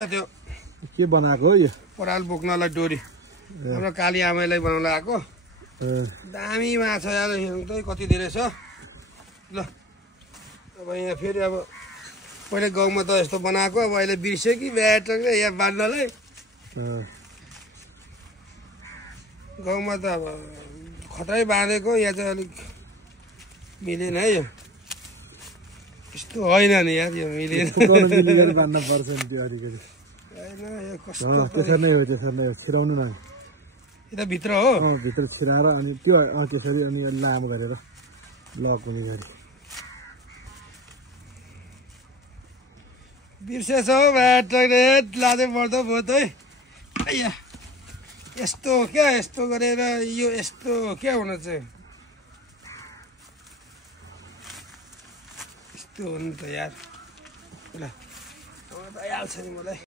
त्यो के बनाएको हो यो पराल बोक्नलाई डोरी हाम्रो काली आमालाई बनाउन आएको दामी माछा यार हेर्नु त कति धेरै छ ल अब यहाँ फेरि अब पहिले गाउँमा त यस्तो बनाएको अब अहिले बिर्स्यो कि ब्याटले यहाँ बाँध्नलाई गाउँमा त अब खतरै बाँधेको यहाँ चाहिँ अलिक मिलेन है यो यस्तो होइन नि यार यो मिलेन बाँध्न पर्छ नि त्यो अलिकति होइन यो कस्तो त्यसरी नै हो छिराउनु न यता भित्र हो भित्र छिराएर अनि त्यो त्यसरी अनि लामो गरेर लक हुने गरी बिर्सेछ हो ब्याटले लाँदै पर्दो भयो त है आइया यस्तो क्या यस्तो गरेर यो यस्तो क्या हुन चाहिँ यस्तो हो नि त यार ल आइहाल्छ नि मलाई